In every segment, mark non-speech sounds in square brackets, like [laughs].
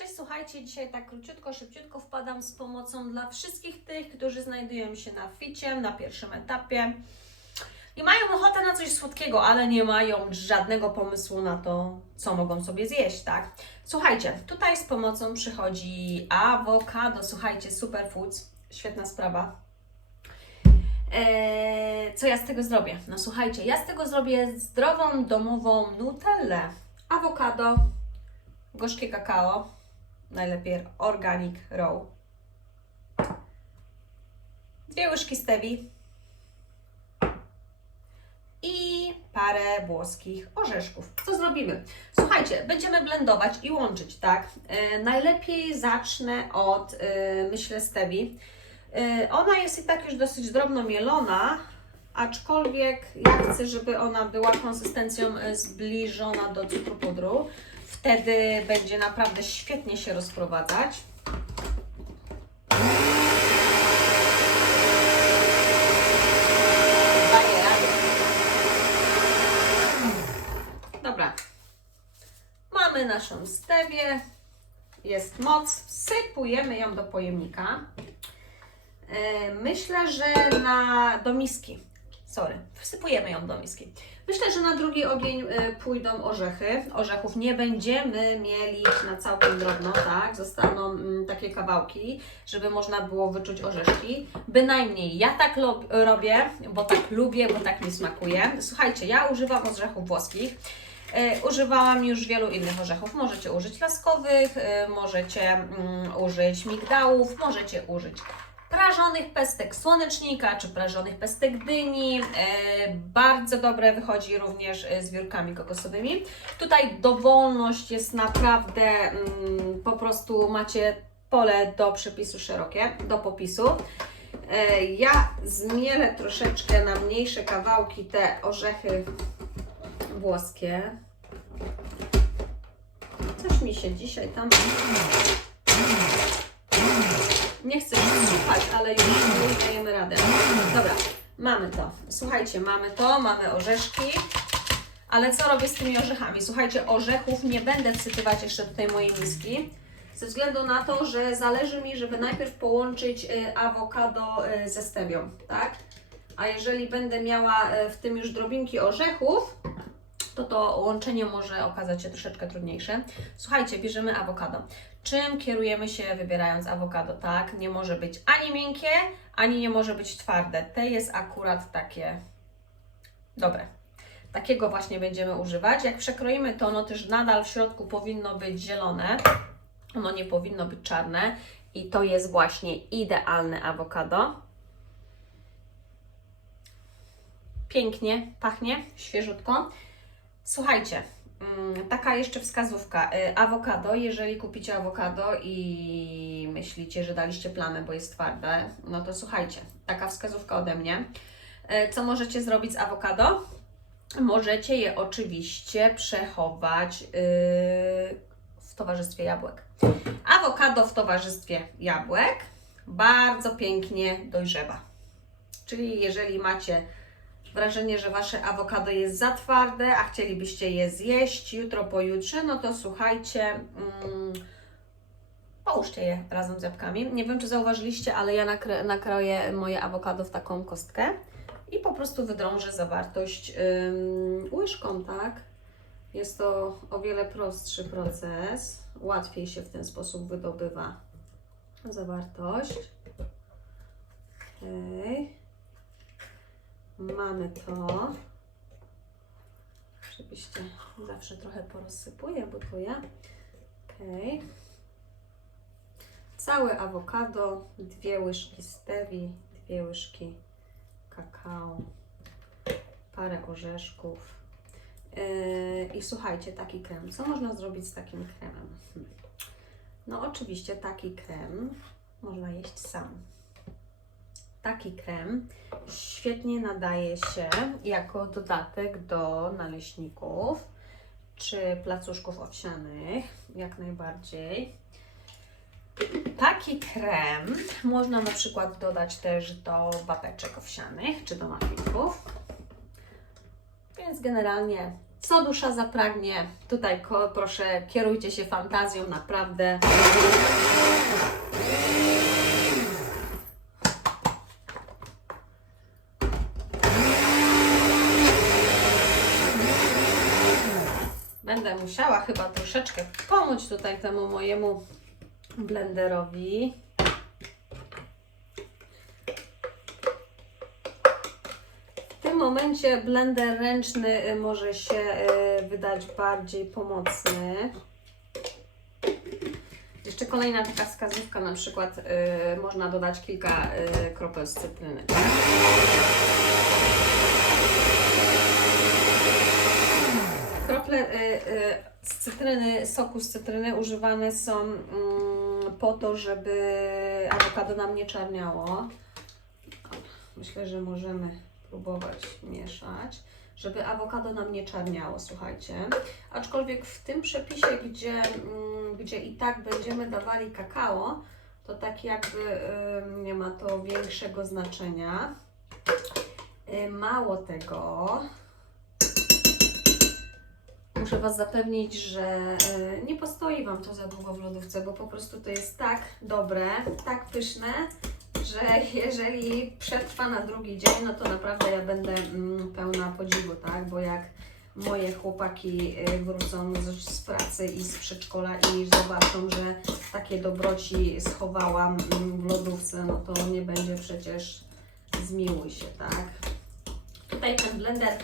Cześć, słuchajcie, dzisiaj tak króciutko, szybciutko wpadam z pomocą dla wszystkich tych, którzy znajdują się na ficie, na pierwszym etapie i mają ochotę na coś słodkiego, ale nie mają żadnego pomysłu na to, co mogą sobie zjeść, tak? Słuchajcie, tutaj z pomocą przychodzi awokado, słuchajcie, superfoods, świetna sprawa. Eee, co ja z tego zrobię? No słuchajcie, ja z tego zrobię zdrową, domową nutellę. Awokado, gorzkie kakao, najlepiej organic raw. Dwie łyżki stevii i parę włoskich orzeszków. Co zrobimy? Słuchajcie, będziemy blendować i łączyć, tak? E, najlepiej zacznę od, e, myślę, stevii. E, ona jest i tak już dosyć drobno mielona, aczkolwiek ja chcę, żeby ona była konsystencją zbliżona do cukru pudru. Wtedy będzie naprawdę świetnie się rozprowadzać. Dobra. Mamy naszą stewię. Jest moc. Wsypujemy ją do pojemnika. E, Myślę, że na do miski. Sorry, wsypujemy ją do miski. Myślę, że na drugi ogień e, pójdą orzechy. Orzechów nie będziemy mieli na całkiem drobno, tak? Zostaną mm, takie kawałki, żeby można było wyczuć orzeszki. Bynajmniej ja tak robię, bo tak lubię, bo tak mi smakuje. Słuchajcie, ja używam orzechów włoskich. E, Używałam już wielu innych orzechów. Możecie użyć laskowych, e, możecie mm, użyć migdałów, możecie użyć prażonych pestek słonecznika czy prażonych pestek dyni. E, bardzo dobre wychodzi również e, z wiórkami kokosowymi. Tutaj dowolność jest naprawdę mm, po prostu macie pole do przepisu szerokie, do popisu. E, ja zmielę troszeczkę na mniejsze kawałki te orzechy włoskie. Coś mi się dzisiaj tam. Nie chcę słuchać, ale już dajemy radę. Dobra, mamy to. Słuchajcie, mamy to, mamy orzeszki. Ale co robię z tymi orzechami? Słuchajcie, orzechów nie będę wsypywać jeszcze do tej mojej miski. Ze względu na to, że zależy mi, żeby najpierw połączyć y, awokado y, ze stewią, tak? A jeżeli będę miała y, w tym już drobinki orzechów, to to łączenie może okazać się troszeczkę trudniejsze. Słuchajcie, bierzemy awokado. Czym kierujemy się wybierając awokado? Tak, nie może być ani miękkie, ani nie może być twarde. Te jest akurat takie dobre. Takiego właśnie będziemy używać. Jak przekroimy to, ono też nadal w środku powinno być zielone. Ono nie powinno być czarne. I to jest właśnie idealne awokado. Pięknie pachnie, świeżutko. Słuchajcie, taka jeszcze wskazówka. Y, Awokado, jeżeli kupicie awokado i myślicie, że daliście plamę, bo jest twarde, no to słuchajcie, taka wskazówka ode mnie. Y, Co możecie zrobić z awokado? Możecie je oczywiście przechować y, w towarzystwie jabłek. Awokado w towarzystwie jabłek bardzo pięknie dojrzewa. Czyli jeżeli macie wrażenie, że Wasze awokado jest za twarde, a chcielibyście je zjeść jutro, pojutrze, no to słuchajcie, mm, połóżcie je razem z jabłkami. Nie wiem, czy zauważyliście, ale ja nakro- nakroję moje awokado w taką kostkę i po prostu wydrążę zawartość łyżką, tak? Jest to o wiele prostszy proces. Łatwiej się w ten sposób wydobywa zawartość. Okej. Mamy to. Oczywiście zawsze trochę porozsypuję, bo to ja. Okej. Całe awokado, dwie łyżki stevii, dwie łyżki kakao, parę orzeszków. Yy, I słuchajcie, taki krem. Co można zrobić z takim kremem? Hmm. No oczywiście taki krem można jeść sam. Taki krem świetnie nadaje się jako dodatek do naleśników czy placuszków owsianych, jak najbardziej. Taki krem można na przykład dodać też do babeczek owsianych czy do muffinków. Więc generalnie Co dusza zapragnie, tutaj proszę kierujcie się fantazją, naprawdę. Będę musiała chyba troszeczkę pomóc tutaj temu mojemu blenderowi. W tym momencie blender ręczny y, może się y, wydać bardziej pomocny. Jeszcze kolejna taka wskazówka, na przykład y, można dodać kilka y, kropel z cytryny. tak? Krople y, y, z cytryny, soku z cytryny używane są mm, po to, żeby awokado nam nie czarniało. Myślę, że możemy próbować mieszać, żeby awokado nam nie czarniało, słuchajcie. Aczkolwiek w tym przepisie, gdzie, mm, gdzie i tak będziemy dawali kakao, to tak jakby ym, nie ma to większego znaczenia. Y, Mało tego, muszę Was zapewnić, że y, nie postoi Wam to za długo w lodówce, bo po prostu to jest tak dobre, tak pyszne, że jeżeli przetrwa na drugi dzień, no to naprawdę ja będę mm, pełna podziwu, tak? Bo jak moje chłopaki y, wrócą z, z pracy i z przedszkola i zobaczą, że takie dobroci schowałam mm, w lodówce, no to nie będzie przecież zmiłuj się, tak? Tutaj ten blender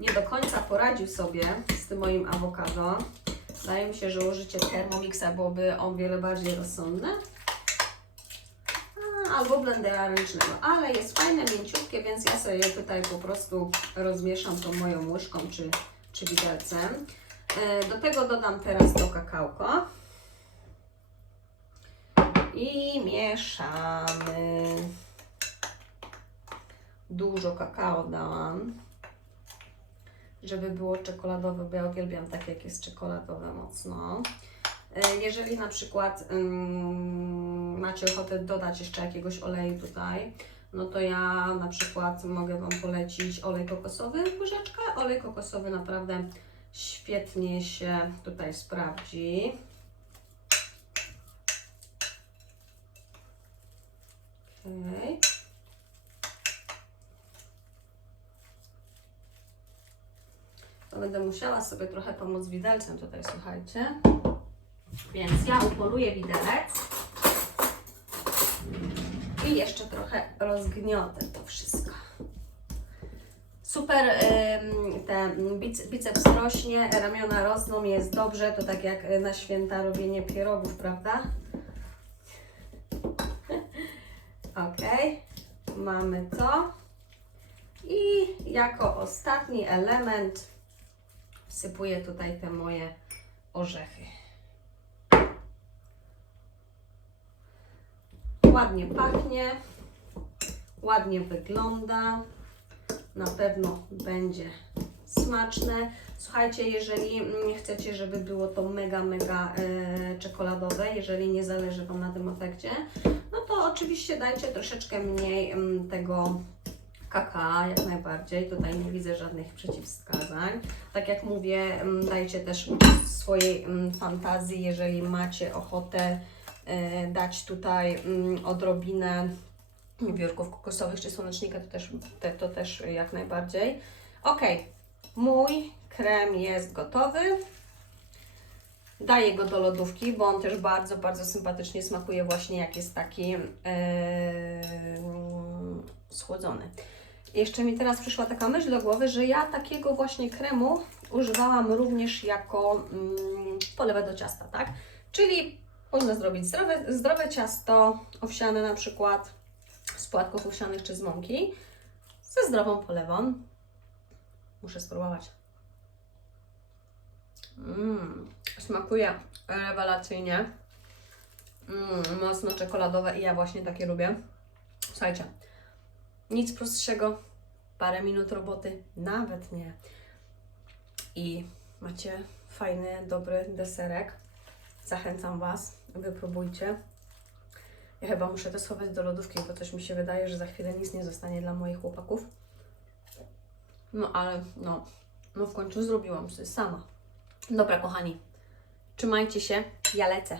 nie do końca poradził sobie z tym moim awokado. Wydaje mi się, że użycie Thermomixa byłoby o wiele bardziej rozsądne. A, albo blendera ręcznego, ale jest fajne, mięciutkie, więc ja sobie tutaj po prostu rozmieszam tą moją łyżką czy, czy widelcem. E, Do tego dodam teraz to kakałko. I mieszamy. Dużo kakao dałam żeby było czekoladowe, bo ja uwielbiam tak jak jest czekoladowe mocno. E, Jeżeli na przykład ym, macie ochotę dodać jeszcze jakiegoś oleju tutaj, no to ja na przykład mogę Wam polecić olej kokosowy, łyżeczkę. Olej kokosowy naprawdę świetnie się tutaj sprawdzi. Okay. to będę musiała sobie trochę pomóc widelcem tutaj, słuchajcie. Więc ja upoluję widelec i jeszcze trochę rozgniotę to wszystko. Super, te bic- biceps rośnie, ramiona rosną, jest dobrze, to tak jak na święta robienie pierogów, prawda? [laughs] Ok, mamy to. I jako ostatni element wsypuję tutaj te moje orzechy. Ładnie pachnie, ładnie wygląda. Na pewno będzie smaczne. Słuchajcie, jeżeli nie chcecie, żeby było to mega, mega e, czekoladowe, jeżeli nie zależy Wam na tym efekcie, no to oczywiście dajcie troszeczkę mniej mm, tego kakao, jak najbardziej. Tutaj nie widzę żadnych przeciwwskazań. Tak jak mówię, mm, dajcie też swojej mm, fantazji, jeżeli macie ochotę e, dać tutaj mm, odrobinę wiórków kokosowych czy słonecznika, to też, te, to też jak najbardziej. Ok, mój krem jest gotowy. Daję go do lodówki, bo on też bardzo, bardzo sympatycznie smakuje właśnie jak jest taki yy, schłodzony. Jeszcze mi teraz przyszła taka myśl do głowy, że ja takiego właśnie kremu używałam również jako mm, polewę do ciasta, tak? Czyli można zrobić zdrowe, zdrowe ciasto owsiane na przykład z płatków owsianych czy z mąki ze zdrową polewą. Muszę spróbować. Mmm, smakuje rewelacyjnie. Mm, mocno czekoladowe i ja właśnie takie lubię. Słuchajcie, nic prostszego, parę minut roboty, nawet nie. I macie fajny, dobry deserek. Zachęcam Was, wypróbujcie. Ja chyba muszę to schować do lodówki, bo coś mi się wydaje, że za chwilę nic nie zostanie dla moich chłopaków. No ale no, No w końcu zrobiłam sobie sama. Dobra, kochani, trzymajcie się, ja lecę.